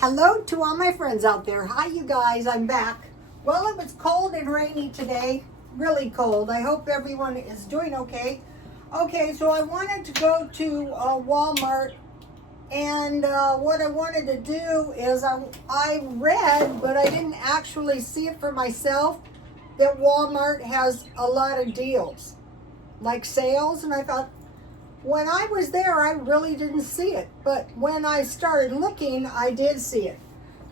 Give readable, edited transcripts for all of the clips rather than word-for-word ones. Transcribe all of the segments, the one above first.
Hello to all my friends out there. Hi, you guys. I'm back. Well, it was cold and rainy today. Really cold. I hope everyone is doing okay. Okay, so I wanted to go to Walmart, and what I wanted to do is I read, but I didn't actually see it for myself, that Walmart has a lot of deals, like sales, and I thought, when I was there, I really didn't see it. But when I started looking, I did see it.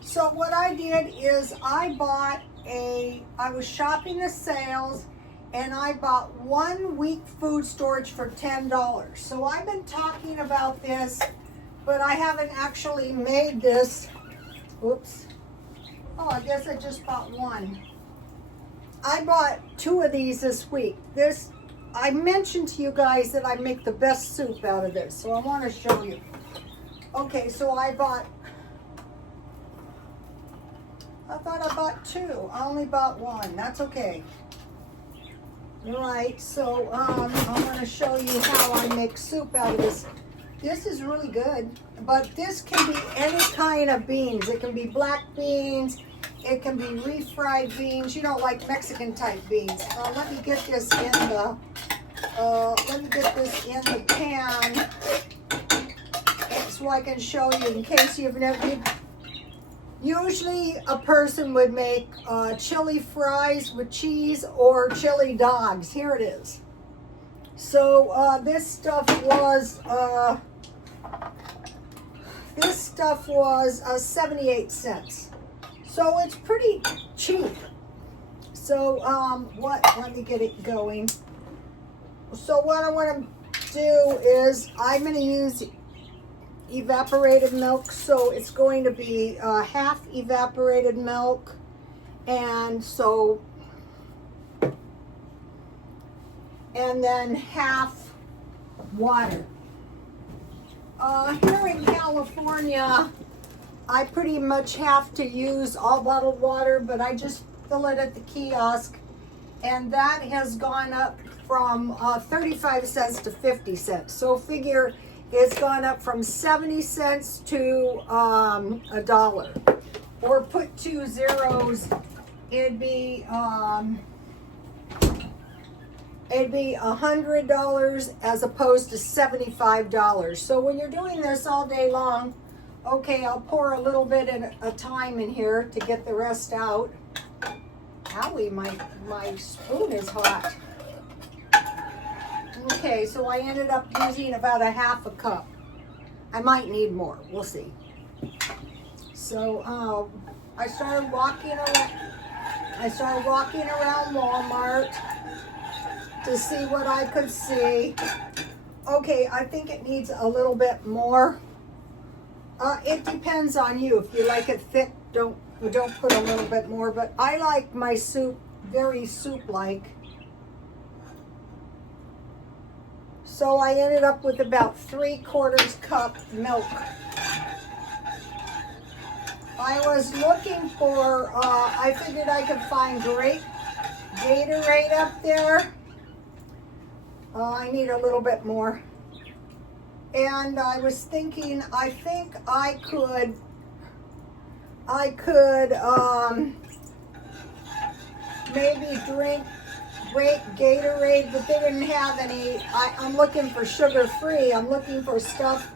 So what I did is I was shopping the sales, and I bought 1 week food storage for $10. So I've been talking about this, but I haven't actually made this. Oops. Oh, I guess I just bought one. I bought 2 of these this week. I mentioned to you guys that I make the best soup out of this, so I want to show you. Okay, so I thought I bought 2. I only bought 1. That's okay. All right, so I'm going to show you how I make soup out of this. This is really good, but this can be any kind of beans. It can be black beans. It can be refried beans, like Mexican type beans. Let me get this in the pan so I can show you in case you've never. Usually a person would make chili fries with cheese or chili dogs. Here it is. So this stuff was 78 cents. So it's pretty cheap. So let me get it going. So what I want to do is I'm going to use evaporated milk. So it's going to be half evaporated milk, and then half water. Here in California, I pretty much have to use all bottled water, but I just fill it at the kiosk, and that has gone up from 35 cents to 50 cents. So figure it's gone up from 70 cents to $1. Or put 2 zeros, it'd be $100 as opposed to $75. So when you're doing this all day long, okay, I'll pour a little bit at a time in here to get the rest out. Owie, my spoon is hot. Okay, so I ended up using about a half a cup. I might need more. We'll see. So I started walking around Walmart to see what I could see. Okay, I think it needs a little bit more. It depends on you. If you like it thick, don't put a little bit more. But I like my soup very soup-like. So I ended up with about 3/4 cup milk. I was looking for, I figured I could find great Gatorade up there. I need a little bit more. And I was thinking, I think I could maybe drink great Gatorade, but they didn't have any. I'm looking for sugar-free. I'm looking for stuff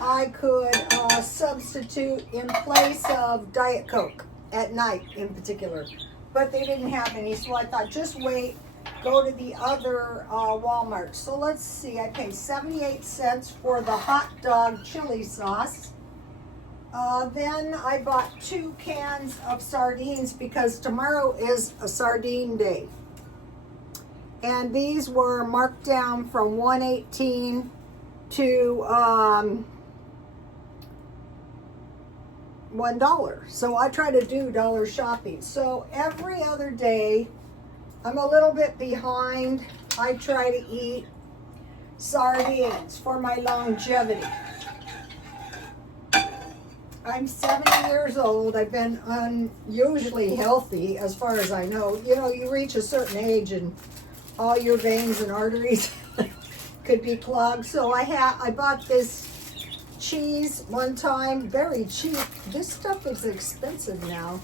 I could substitute in place of Diet Coke at night in particular. But they didn't have any, so I thought, just wait, go to the other Walmart. So let's see, I paid 78 cents for the hot dog chili sauce. Then I bought 2 cans of sardines because tomorrow is a sardine day. And these were marked down from $1.18 to $1. So I try to do dollar shopping. So every other day, I'm a little bit behind. I try to eat sardines for my longevity. I'm 70 years old. I've been unusually healthy as far as I know. You reach a certain age and all your veins and arteries could be clogged. So I bought this cheese one time, very cheap. This stuff is expensive now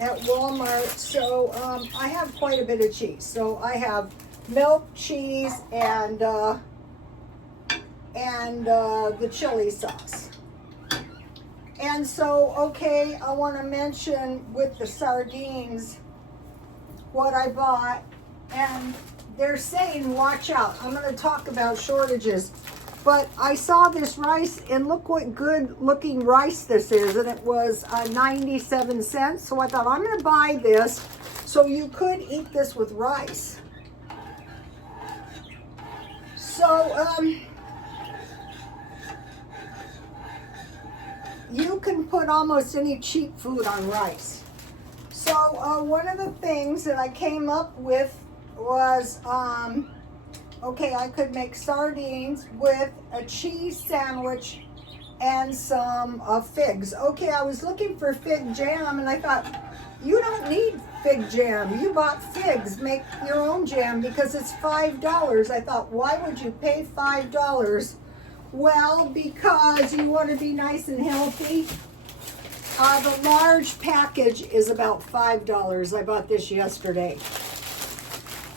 at Walmart. So I have quite a bit of cheese. So I have milk, cheese, and the chili sauce. And so, okay, I want to mention with the sardines what I bought. And they're saying, watch out. I'm going to talk about shortages. But I saw this rice, and look what good looking rice this is. And it was 97 cents. So I thought, I'm going to buy this so you could eat this with rice. So, you can put almost any cheap food on rice. So one of the things that I came up with was, okay, I could make sardines with a cheese sandwich and some figs. Okay, I was looking for fig jam, and I thought, you don't need fig jam. You bought figs. Make your own jam because it's $5. I thought, why would you pay $5? Well, because you want to be nice and healthy. The large package is about $5. I bought this yesterday.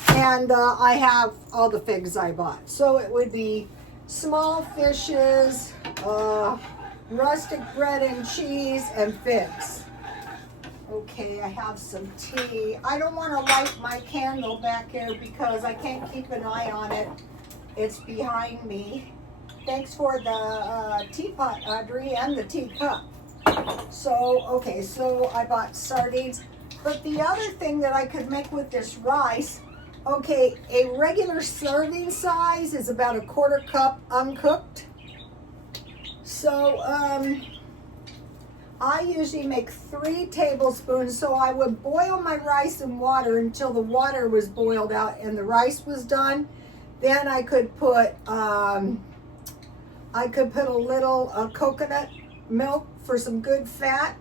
And I have all the figs I bought. So it would be small fishes, rustic bread and cheese, and figs. Okay, I have some tea. I don't want to light my candle back here because I can't keep an eye on it. It's behind me. Thanks for the teapot, Audrey, and the teacup. So, okay, so I bought sardines. But the other thing that I could make with this rice, okay, a regular serving size is about a quarter cup uncooked. So, I usually make 3 tablespoons. So I would boil my rice in water until the water was boiled out and the rice was done. Then I could put a little coconut milk for some good fat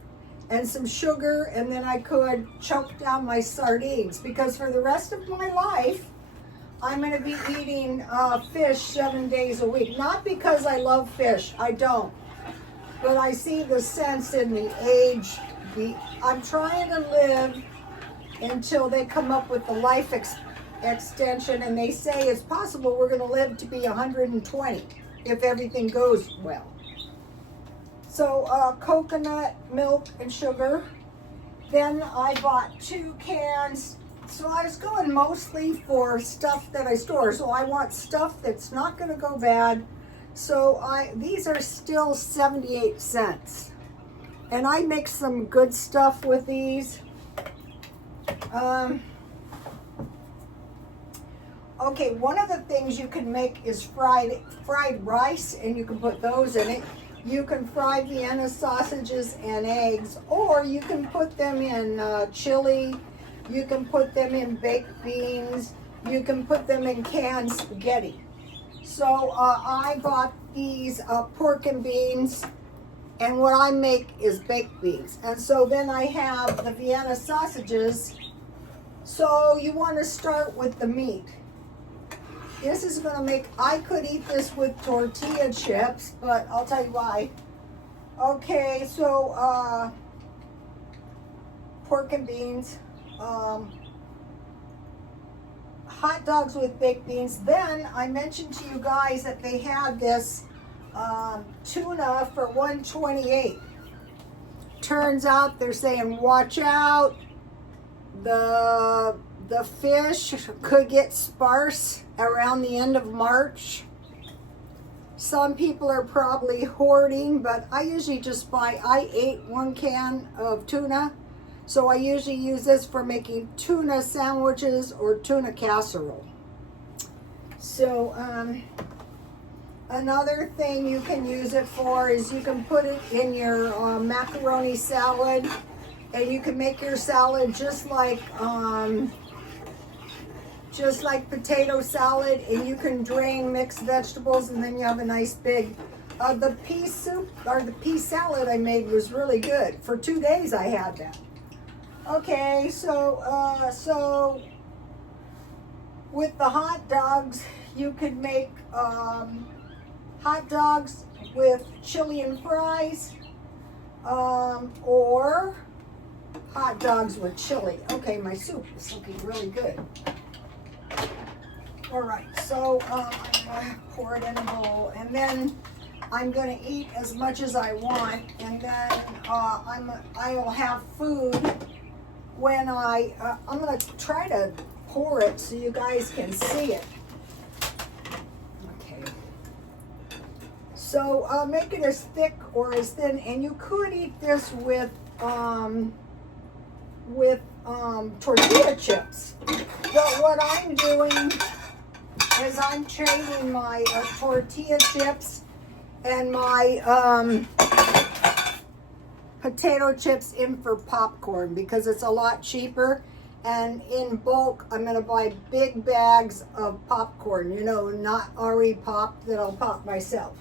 and some sugar, and then I could choke down my sardines, because for the rest of my life, I'm going to be eating fish 7 days a week. Not because I love fish, I don't, but I see the sense in the age. I'm trying to live until they come up with the life extension, and they say it's possible we're going to live to be 120 if everything goes well. So coconut milk and sugar. Then I bought 2 cans. So I was going mostly for stuff that I store. So I want stuff that's not going to go bad. So these are still 78 cents. And I mix some good stuff with these. Okay, one of the things you can make is fried rice, and you can put those in it. You can fry Vienna sausages and eggs, or you can put them in chili. You can put them in baked beans. You can put them in canned spaghetti. So I bought these pork and beans, and what I make is baked beans. And so then I have the Vienna sausages. So you want to start with the meat. This is going to make, I could eat this with tortilla chips, but I'll tell you why. Okay, so pork and beans, hot dogs with baked beans. Then I mentioned to you guys that they had this tuna for $1.28. Turns out they're saying, watch out, the fish could get sparse around the end of March. Some people are probably hoarding, but I usually just I ate 1 can of tuna, so I usually use this for making tuna sandwiches or tuna casserole. So another thing you can use it for is you can put it in your macaroni salad, and you can make your salad just like potato salad, and you can drain mixed vegetables, and then you have a nice big, the pea soup, or the pea salad I made was really good. For 2 days I had that. Okay, so with the hot dogs, you could make hot dogs with chili and fries, or hot dogs with chili. Okay, my soup is looking really good. All right, so I'm gonna pour it in a bowl, and then I'm gonna eat as much as I want, and then I'll have food when I'm gonna try to pour it so you guys can see it. Okay. So make it as thick or as thin, and you could eat this with tortilla chips. But what I'm doing is I'm trading my tortilla chips and my potato chips in for popcorn because it's a lot cheaper, and in bulk I'm going to buy big bags of popcorn, you know, not already popped, that I'll pop myself.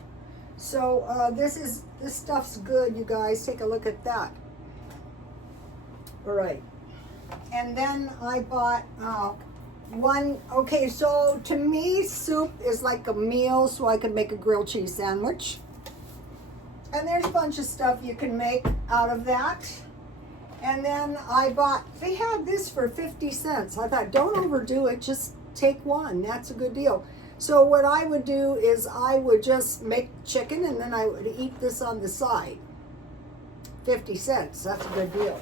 So this stuff's good, you guys. Take a look at that. All right, and then I bought okay, so to me, soup is like a meal, so I could make a grilled cheese sandwich. And there's a bunch of stuff you can make out of that. And then they had this for 50 cents. I thought, don't overdo it, just take one. That's a good deal. So what I would do is I would just make chicken, and then I would eat this on the side. 50 cents, that's a good deal.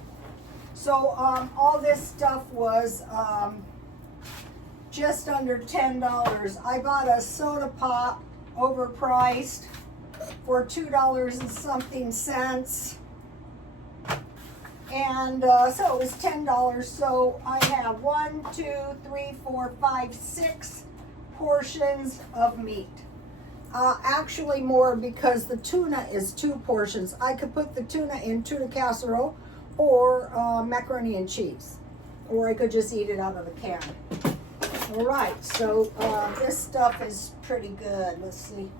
So all this stuff was just under $10. I bought a soda pop, overpriced, for $2 and something cents. And so it was $10. So I have 1, 2, 3, 4, 5, 6 portions of meat. Actually more, because the tuna is 2 portions. I could put the tuna in tuna casserole or macaroni and cheese, or I could just eat it out of the can. All right, so this stuff is pretty good. Let's see,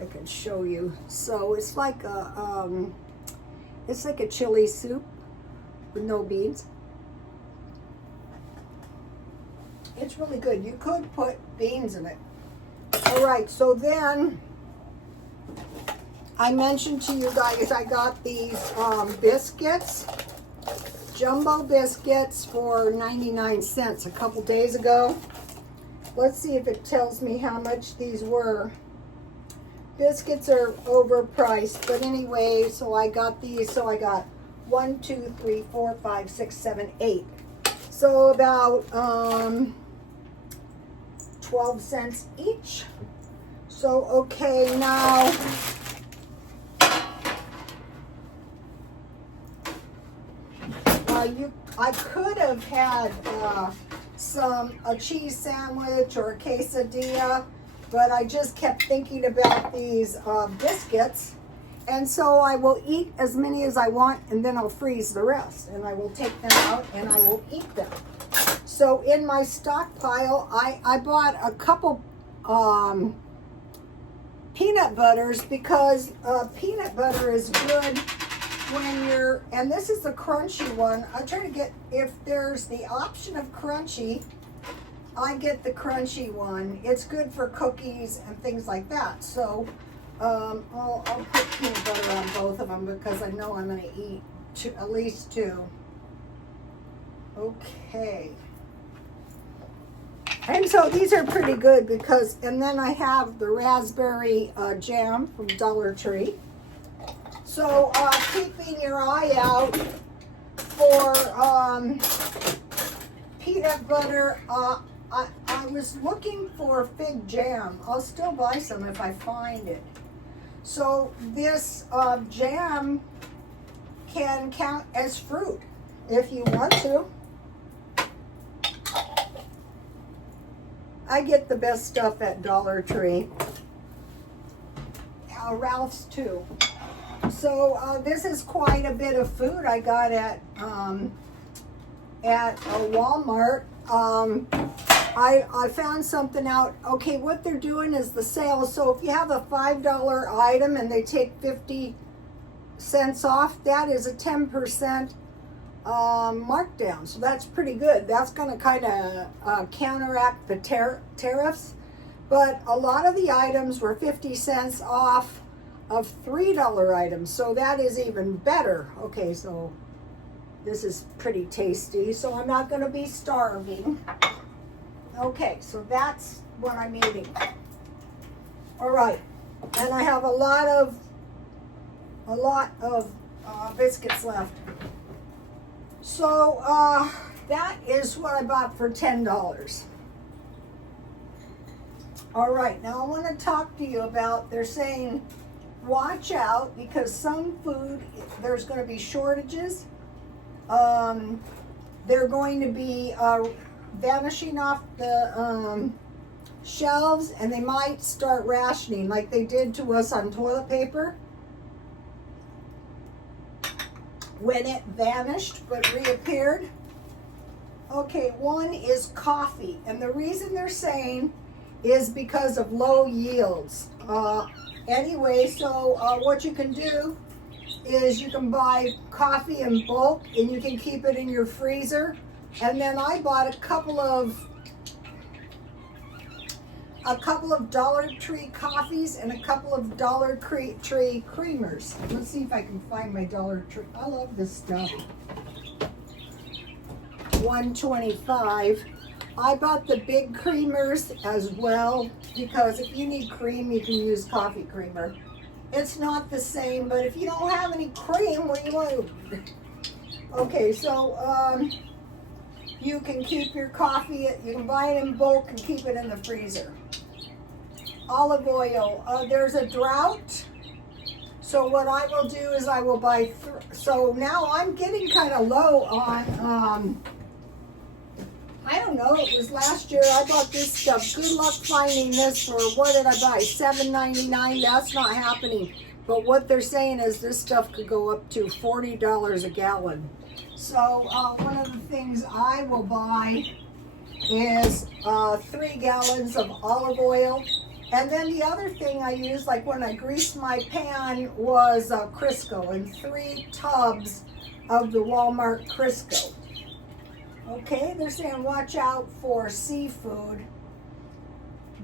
I can show you. So it's like a chili soup with no beans. It's really good. You could put beans in it. All right, so then I mentioned to you guys I got these biscuits, jumbo biscuits for 99 cents a couple days ago. Let's see if it tells me how much these were. Biscuits are overpriced, but anyway, so I got these. So I got 1, 2, 3, 4, 5, 6, 7, 8. So about 12 cents each. So okay, now I could have had a cheese sandwich or a quesadilla, but I just kept thinking about these biscuits, and so I will eat as many as I want, and then I'll freeze the rest, and I will take them out and I will eat them. So in my stockpile, I bought a couple peanut butters, because peanut butter is good when you're, and this is the crunchy one. I try to get, if there's the option of crunchy, I get the crunchy one. It's good for cookies and things like that. So I'll put peanut butter on both of them, because I know I'm going to eat at least 2. Okay. And so these are pretty good because, and then I have the raspberry jam from Dollar Tree. So keeping your eye out for peanut butter. I was looking for fig jam. I'll still buy some if I find it. So this jam can count as fruit if you want to. I get the best stuff at Dollar Tree. Ralph's too. So this is quite a bit of food I got at Walmart. I found something out. Okay, what they're doing is the sale. So if you have a $5 item and they take 50 cents off, that is a 10% markdown. So that's pretty good. That's going to kind of counteract the tariffs. But a lot of the items were 50 cents off. of $3 items. So that is even better. Okay, so this is pretty tasty. So I'm not going to be starving. Okay, so that's what I'm eating. All right, and I have a lot of biscuits left. So that is what I bought for $10. All right, now I want to talk to you about, they're saying, watch out because some food, there's going to be shortages. They're going to be vanishing off the shelves, and they might start rationing like they did to us on toilet paper when it vanished but reappeared. Okay, one is coffee, and the reason they're saying is because of low yields. Anyway, so what you can do is you can buy coffee in bulk and you can keep it in your freezer. And then I bought a couple of Dollar Tree coffees and a couple of Dollar Tree creamers. Let's see if I can find my Dollar Tree. I love this stuff. $1.25. I bought the big creamers as well because if you need cream, you can use coffee creamer. It's not the same, but if you don't have any cream, what do you want? Okay, so you can keep your coffee, you can buy it in bulk and keep it in the freezer. Olive oil, there's a drought. So what I will do is I will buy, so now I'm getting kind of low on, I don't know, it was last year I bought this stuff. Good luck finding this for, what did I buy? $7.99, that's not happening. But what they're saying is this stuff could go up to $40 a gallon. So one of the things I will buy is 3 gallons of olive oil. And then the other thing I use, like when I greased my pan, was Crisco, and 3 tubs of the Walmart Crisco. Okay, they're saying watch out for seafood.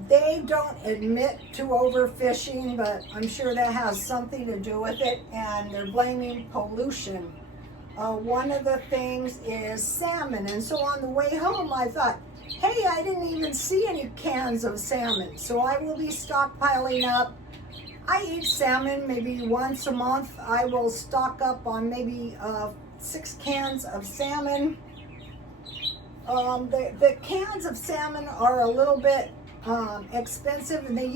They don't admit to overfishing, but I'm sure that has something to do with it, and they're blaming pollution. One of the things is salmon, and so on the way home I thought, hey, I didn't even see any cans of salmon, so I will be stockpiling up. I eat salmon maybe once a month. I will stock up on maybe 6 cans of salmon. The cans of salmon are a little bit expensive, and they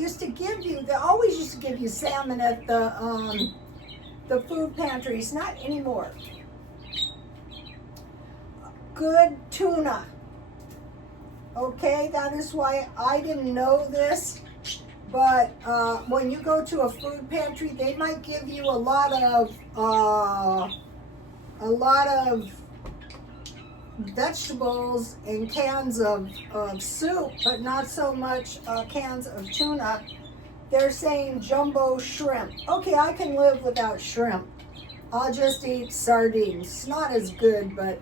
always used to give you salmon at the food pantries, not anymore. Good tuna. Okay, that is why I didn't know this, but when you go to a food pantry, they might give you a lot of vegetables and cans of soup, but not so much cans of tuna. They're saying jumbo shrimp. Okay, I can live without shrimp. I'll just eat sardines. It's not as good, but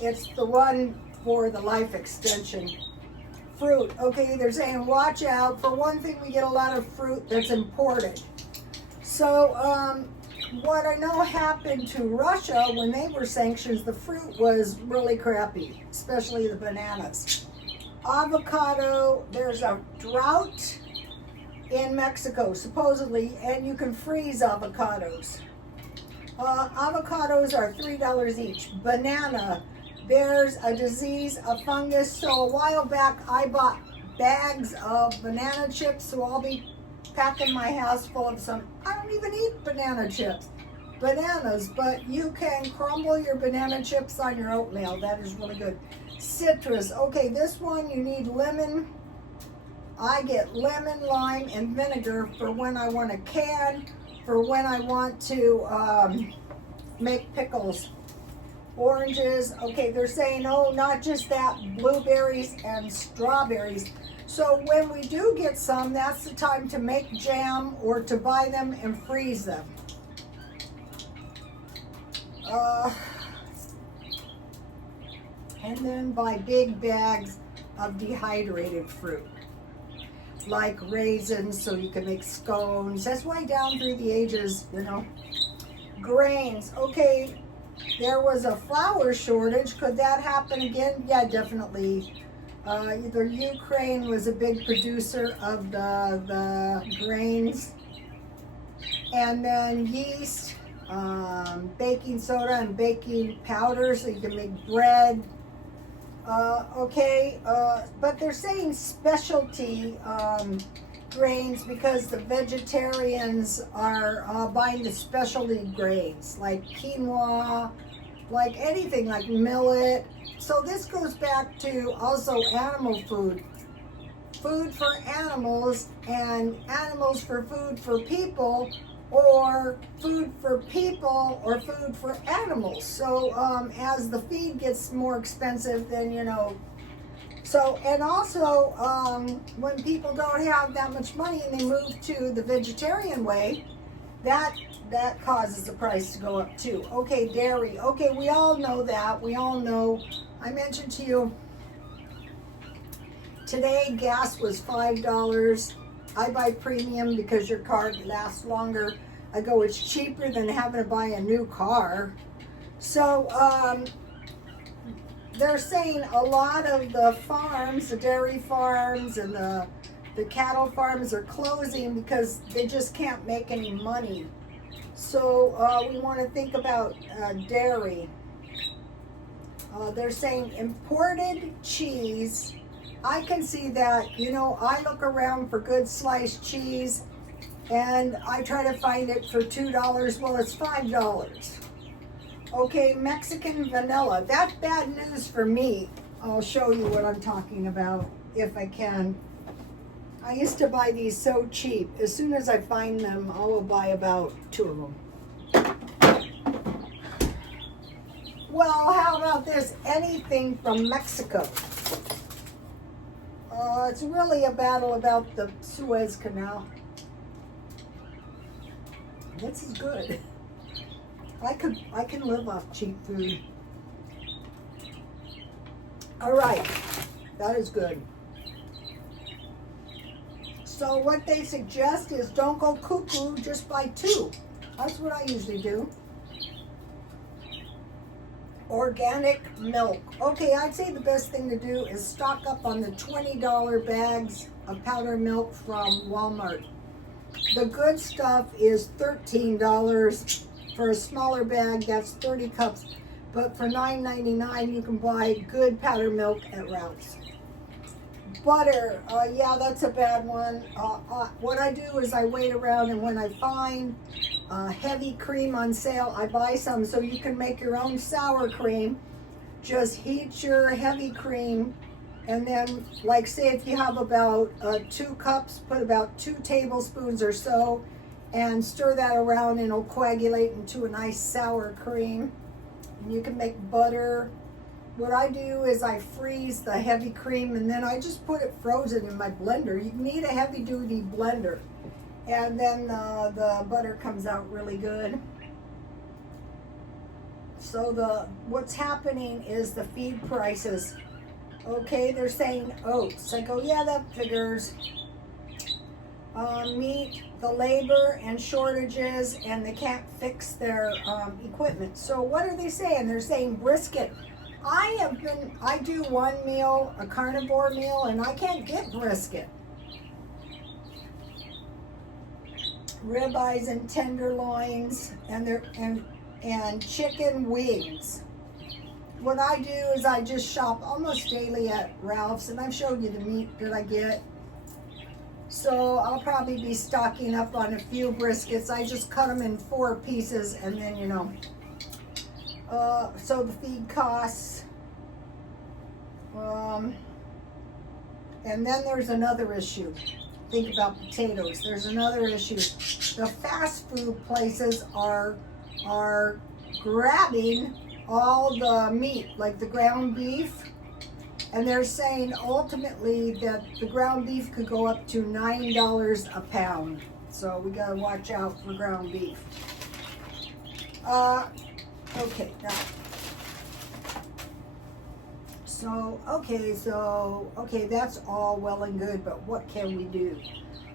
it's the one for the life extension. Fruit. Okay, they're saying watch out. For one thing, we get a lot of fruit that's imported. So what I know happened to Russia when they were sanctioned, the fruit was really crappy, especially the bananas. Avocado, there's a drought in Mexico, supposedly, and you can freeze avocados. Avocados are $3 each. Banana, there's a disease, a fungus. So a while back, I bought bags of banana chips, so I'll be packing my house full of some. I don't even eat banana chips. Bananas, but you can crumble your banana chips on your oatmeal. That is really good. Citrus. Okay, this one you need lemon. I get lemon, lime, and vinegar for when I want to can, for when I want to make pickles. Oranges. Okay, they're saying, oh, not just that, blueberries and strawberries. So when we do get some, that's the time to make jam or to buy them and freeze them. And then buy big bags of dehydrated fruit. like raisins, so you can make scones. That's why down through the ages, you know. Grains. Okay, there was a flour shortage. Could that happen again? Yeah, definitely. Either Ukraine was a big producer of the grains, and then yeast, baking soda, and baking powder, so you can make bread. But they're saying specialty grains because the vegetarians are buying the specialty grains like quinoa, like anything like millet. So this goes back to also animal food. Food for animals and animals for food for people, or food for people or food for animals. So as the feed gets more expensive, then you know. So, and also when people don't have that much money and they move to the vegetarian way, that causes the price to go up too. Okay, dairy. Okay, we all know that. We all know. I mentioned to you today gas was $5. I buy premium because your car lasts longer. I go, it's cheaper than having to buy a new car. So they're saying a lot of the farms, the dairy farms and the cattle farms are closing because they just can't make any money. So we want to think about dairy. They're saying imported cheese. I can see that. You know, I look around for good sliced cheese and I try to find it for $2. Well, it's $5. Okay, Mexican vanilla. That's bad news for me. I'll show you what I'm talking about if I can. I used to buy these so cheap. As soon as I find them, I will buy about 2 of them. Well, how about this? Anything from Mexico. It's really a battle about the Suez Canal. This is good. I can live off cheap food. All right, that is good. So what they suggest is don't go cuckoo, just buy 2. That's what I usually do. Organic milk. Okay, I'd say the best thing to do is stock up on the $20 bags of powdered milk from Walmart. The good stuff is $13 for a smaller bag. That's 30 cups. But for $9.99, you can buy good powdered milk at Ralph's. Butter, yeah, that's a bad one. What I do is I wait around, and when I find heavy cream on sale, I buy some. So you can make your own sour cream. Just heat your heavy cream, and then, like, say if you have about 2 cups, put about 2 tablespoons or so, and stir that around, and it'll coagulate into a nice sour cream. And you can make butter. What I do is I freeze the heavy cream, and then I just put it frozen in my blender. You need a heavy-duty blender, and then the butter comes out really good. So what's happening is the feed prices. Okay, they're saying oats. I go, yeah, that figures. Meat, the labor and shortages, and they can't fix their equipment. So what are they saying? They're saying brisket. I do one meal, a carnivore meal, and I can't get brisket. Ribeyes and tenderloins, and chicken wings. What I do is I just shop almost daily at Ralph's, and I've showed you the meat that I get. So I'll probably be stocking up on a few briskets. I just cut them in 4 pieces, and then, you know. So the feed costs. And then there's another issue. Think about potatoes. There's another issue. The fast food places are grabbing all the meat, like the ground beef, and they're saying ultimately that the ground beef could go up to $9 a pound. So we gotta watch out for ground beef. Okay, now. Okay, that's all well and good, but what can we do?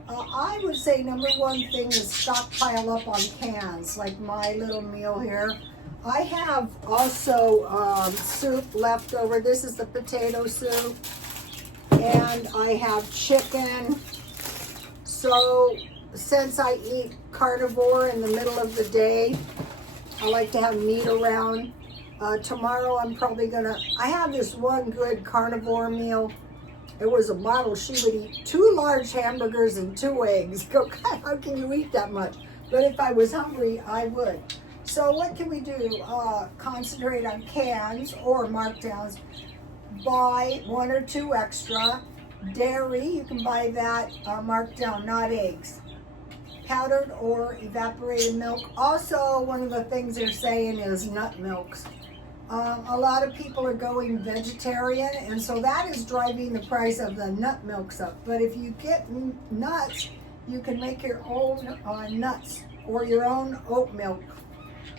I would say number one thing is stockpile up on cans, like my little meal here. I have also soup left over. This is the potato soup. And I have chicken. So since I eat carnivore in the middle of the day, I like to have meat around. Tomorrow I'm probably gonna, I have this one good carnivore meal. It was a model. She would eat 2 large hamburgers and 2 eggs. Go, God, how can you eat that much? But if I was hungry, I would. So what can we do? Concentrate on cans or markdowns. Buy 1 or 2 extra. Dairy, you can buy that marked down, not eggs. Powdered or evaporated milk. Also, one of the things they're saying is nut milks. A lot of people are going vegetarian, and so that is driving the price of the nut milks up. But if you get nuts, you can make your own nuts or your own oat milk.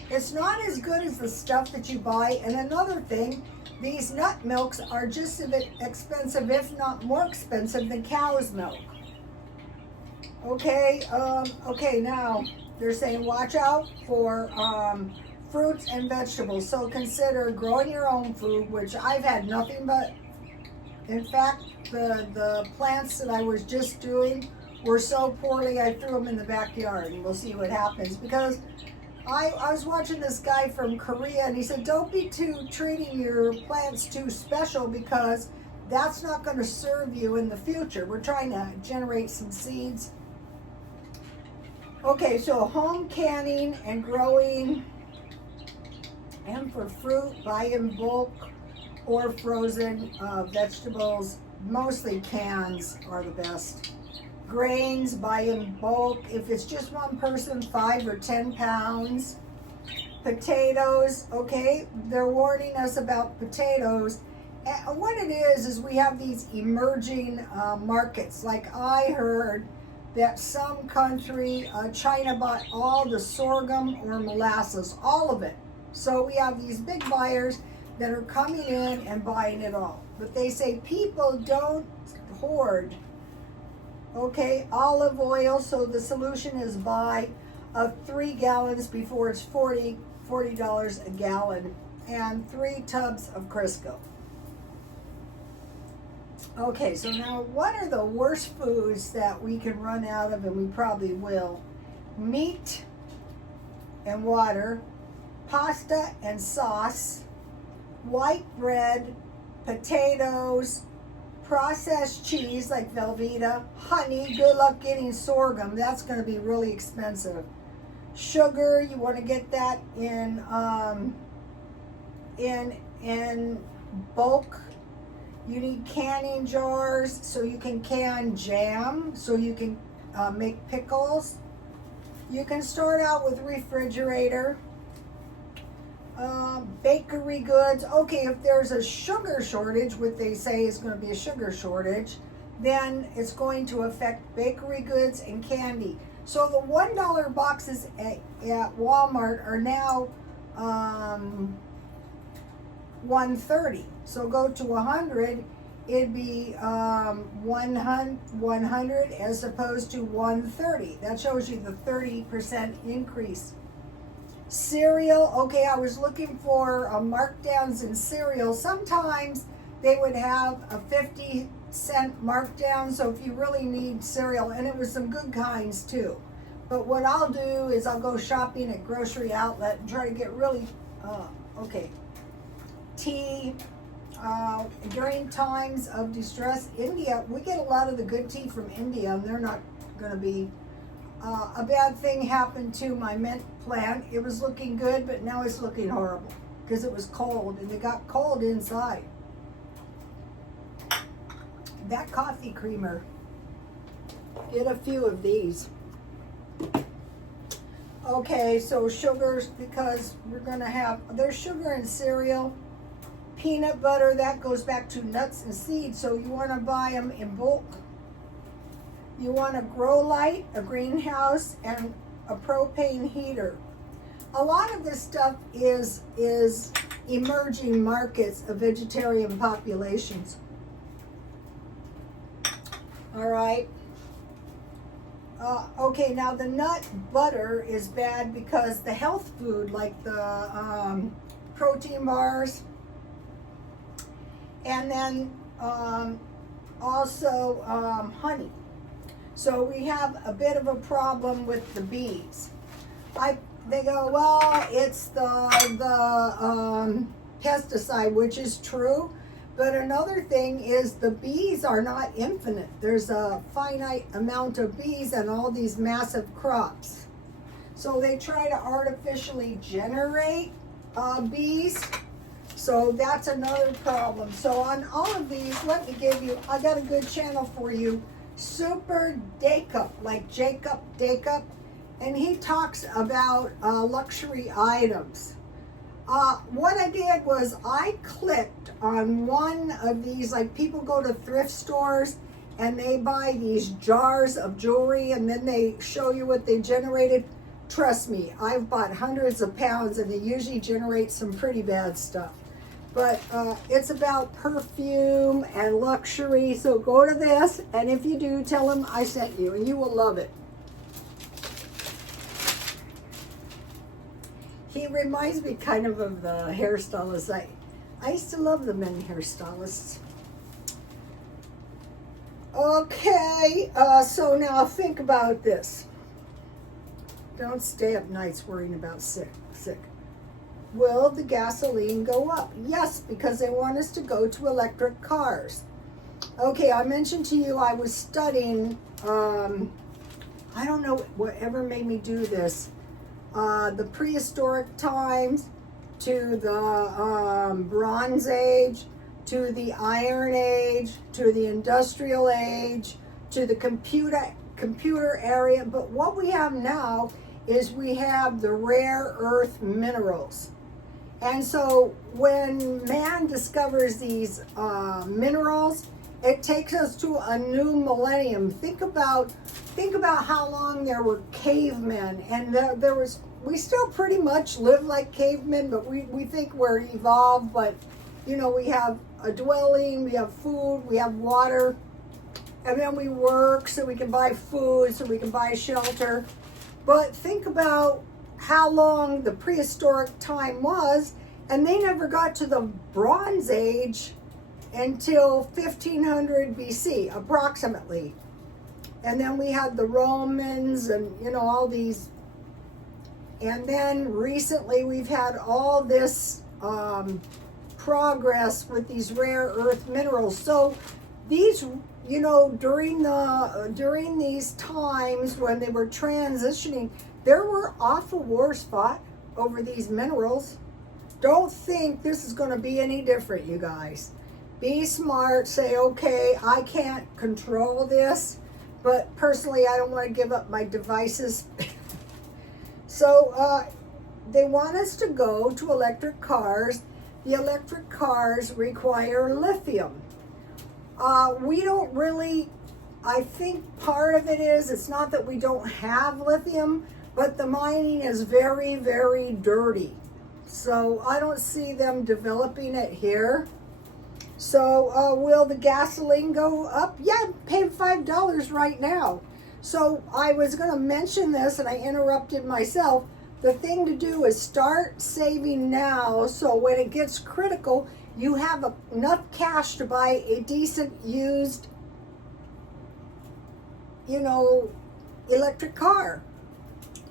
It's not as good as the stuff that you buy. And another thing, these nut milks are just a bit expensive, if not more expensive than cow's milk. Okay, now they're saying watch out for fruits and vegetables. So consider growing your own food, which I've had nothing but, in fact, the plants that I was just doing were so poorly I threw them in the backyard, and we'll see what happens. Because I was watching this guy from Korea, and he said, don't be treating your plants too special, because that's not going to serve you in the future. We're trying to generate some seeds. Okay, so home canning and growing, and for fruit, buy in bulk or frozen vegetables. Mostly cans are the best. Grains, buy in bulk. If it's just one person, 5 or 10 pounds. Potatoes, okay, they're warning us about potatoes. And what it is we have these emerging markets. Like I heard that some country, China, bought all the sorghum or molasses, all of it. So we have these big buyers that are coming in and buying it all. But they say people don't hoard. Okay, olive oil, so the solution is buy 3 gallons before it's $40 a gallon, and 3 tubs of Crisco. Okay, so now what are the worst foods that we can run out of, and we probably will? Meat and water, pasta and sauce, white bread, potatoes, processed cheese like Velveeta, honey. Good luck getting sorghum. That's going to be really expensive. Sugar, you want to get that in bulk. You need canning jars so you can can jam, so you can make pickles. You can start out with refrigerator. Bakery goods. Okay, if there's a sugar shortage, what they say is going to be a sugar shortage, then it's going to affect bakery goods and candy. So the $1 boxes at Walmart are now $1.30. So go to 100, it'd be 100 as opposed to 130. That shows you the 30% increase. Cereal, okay, I was looking for markdowns in cereal. Sometimes they would have a 50-cent markdown, so if you really need cereal, and it was some good kinds too. But what I'll do is I'll go shopping at grocery outlet and try to get really, tea. During times of distress, India, we get a lot of the good tea from India, and they're not going to be. A bad thing happened to my mint plant. It was looking good, but now it's looking horrible because it was cold, and it got cold inside. That coffee creamer, get a few of these. Okay, so sugars, because we're going to have, there's sugar in cereal. Peanut butter, that goes back to nuts and seeds, so you want to buy them in bulk. You want a grow light, a greenhouse, and a propane heater. A lot of this stuff is emerging markets of vegetarian populations. All right. Okay, now the nut butter is bad because the health food, like the protein bars, and then also honey. So we have a bit of a problem with the bees. They go, well, it's the pesticide, which is true. But another thing is the bees are not infinite. There's a finite amount of bees and all these massive crops. So they try to artificially generate bees. So that's another problem. So on all of these, let me give you, I got a good channel for you. Super Dacup, like Jacob Dacup. And he talks about luxury items. What I did was I clicked on one of these, like people go to thrift stores and they buy these jars of jewelry and then they show you what they generated. Trust me, I've bought hundreds of pounds and they usually generate some pretty bad stuff. But it's about perfume and luxury, so go to this, and if you do, tell them I sent you and you will love it. He reminds me kind of the hairstylist. I used to love the men hairstylists. Okay, so now think about this. Don't stay up nights worrying about sick. Will the gasoline go up? Yes, because they want us to go to electric cars. Okay, I mentioned to you I was studying, I don't know whatever made me do this. The prehistoric times to the Bronze Age, to the Iron Age, to the Industrial Age, to the computer area. But what we have now is we have the rare earth minerals. And so when man discovers these minerals, it takes us to a new millennium. Think about how long there were cavemen, and we still pretty much live like cavemen, but we think we're evolved. But you know, we have a dwelling, we have food, we have water, and then we work so we can buy food, so we can buy shelter. But think about how long the prehistoric time was, and they never got to the Bronze Age until 1500 BC, approximately. And then we had the Romans and, you know, all these. And then recently we've had all this progress with these rare earth minerals. So these, you know, during these times when they were transitioning, there were awful wars fought over these minerals. Don't think this is going to be any different, you guys. Be smart, say, okay, I can't control this, but personally I don't want to give up my devices. So they want us to go to electric cars. The electric cars require lithium. We don't really, I think part of it is, it's not that we don't have lithium, but the mining is very, very dirty. So I don't see them developing it here. So will the gasoline go up? Yeah, I'm paying $5 right now. So I was going to mention this and I interrupted myself. The thing to do is start saving now, so when it gets critical, you have enough cash to buy a decent used, you know, electric car.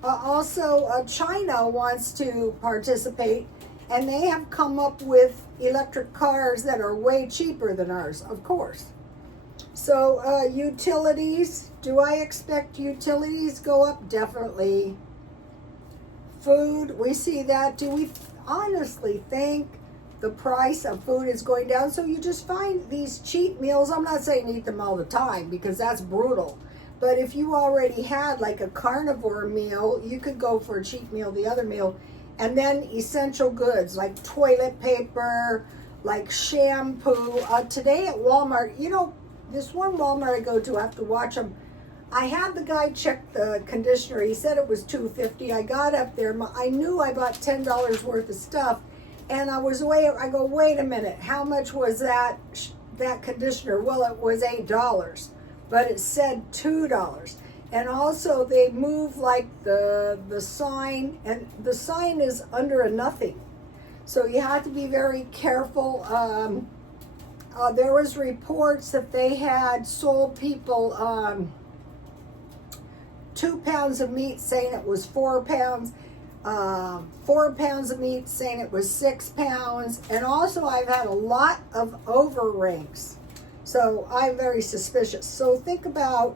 Also, China wants to participate, and they have come up with electric cars that are way cheaper than ours, of course. So utilities, do I expect utilities go up? Definitely. Food, we see that. Do we honestly think the price of food is going down? So you just find these cheap meals. I'm not saying eat them all the time because that's brutal. But if you already had like a carnivore meal, you could go for a cheap meal, the other meal. And then essential goods like toilet paper, like shampoo. Today at Walmart, you know, this one Walmart I go to, I have to watch them. I had the guy check the conditioner. He said it was $2.50. I got up there. I knew I bought $10 worth of stuff. And I go, wait a minute, how much was that conditioner? Well, it was $8, but it said $2. And also they move like the sign, and the sign is under a nothing. So you have to be very careful. There was reports that they had sold people 2 pounds of meat saying it was 4 pounds, 4 pounds of meat saying it was 6 pounds. And also I've had a lot of over-ranks. So I'm very suspicious. So think about,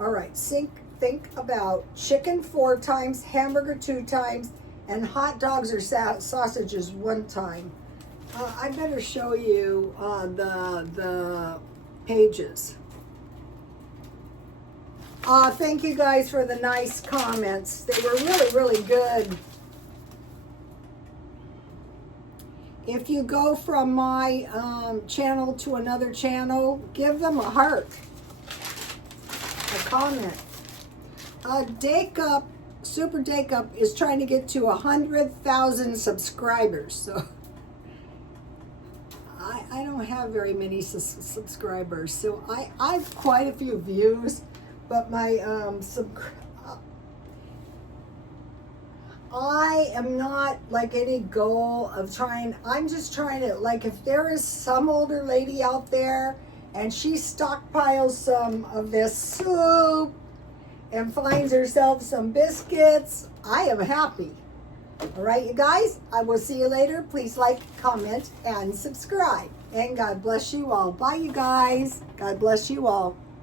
all right, think about chicken 4 times, hamburger 2 times, and hot dogs or sausages 1 time. I better show you the pages. Thank you guys for the nice comments. They were really, really good. If you go from my channel to another channel, give them a heart, a comment. Super Dake-Up is trying to get to 100,000 subscribers. So I don't have very many subscribers. So I've quite a few views, but my I am not like any goal of trying. I'm just trying to, like, if there is some older lady out there and she stockpiles some of this soup and finds herself some biscuits, I am happy. All right, you guys, I will see you later. Please like, comment, and subscribe. And God bless you all. Bye, you guys. God bless you all.